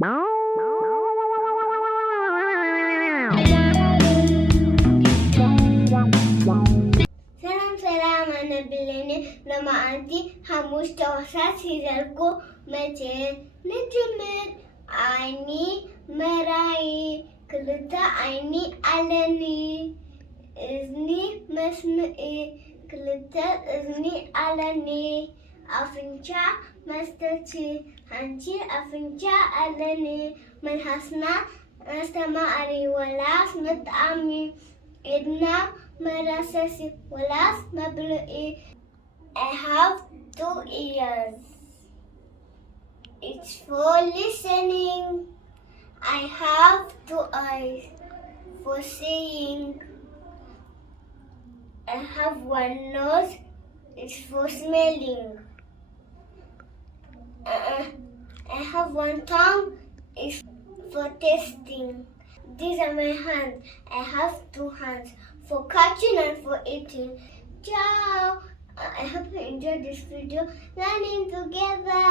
سلام سلام، أنا بليني لما عندي حموش توسات سيزركو متين نجمر عيني مراي كلتا عيني علني إذني مسمعي كلتا إذني علني أفنشا مستتي هنشي أفنشا علني من حسنا نستمعري ولا متأمي إدنا مراسسي ولا مبلئي. I have 2 ears. It's for listening. I have 2 eyes for seeing. I have 1 nose. It's for smelling. I have 1 tongue. It's for tasting. These are my hands. I have 2 hands for catching and for eating. Ciao! I hope you enjoyed this video learning together.